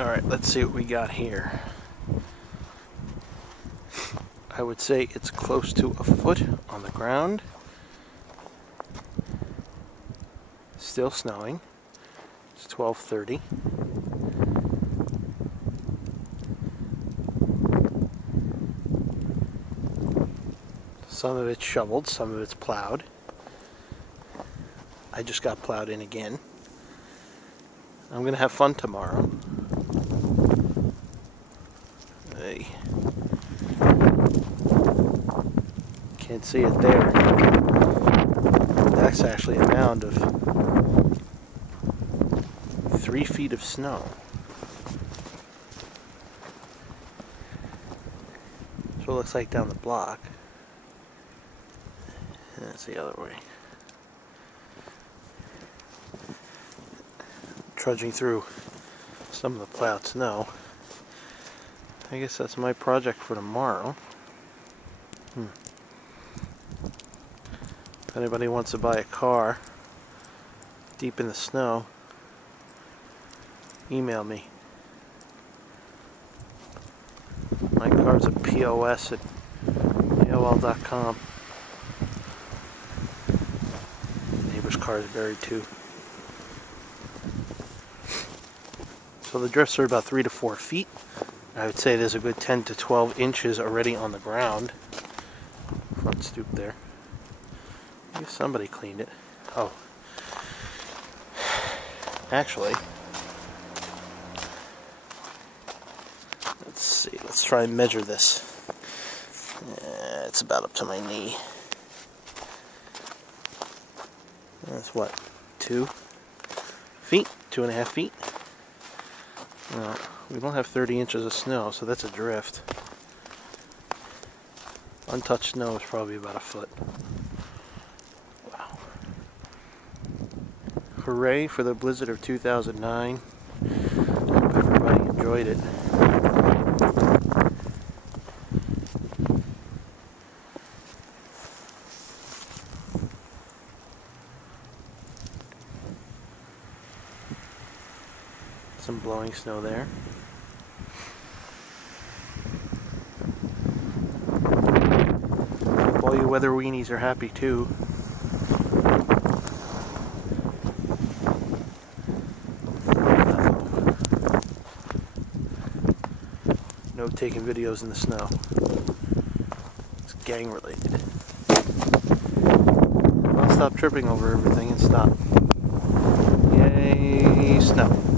Alright, let's see what we got here. I would say it's close to a foot on the ground. Still snowing. It's 12:30. Some of it's shoveled, some of it's plowed. I just got plowed in again. I'm gonna have fun tomorrow. Hey. Can't see it there. That's actually a mound of 3 feet of snow. That's what it looks like down the block. And that's the other way. Trudging through some of the plowed snow. I guess that's my project for tomorrow. If anybody wants to buy a car deep in the snow, email me. My car's a POS at AOL.com. Neighbor's car is buried too. So the drifts are about 3 to 4 feet. I would say there's a good 10 to 12 inches already on the ground. Front stoop there. Maybe somebody cleaned it. Oh. Actually, let's see. Let's try and measure this. It's about up to my knee. That's what? 2 feet? 2.5 feet? No, we don't have 30 inches of snow, so that's a drift. Untouched snow is probably about a foot. Wow. Hooray for the blizzard of 2009. Hope everybody enjoyed it. Some blowing snow there. Hope all you weather weenies are happy too. No taking videos in the snow. It's gang related. I'll stop tripping over everything and stop. Yay, snow.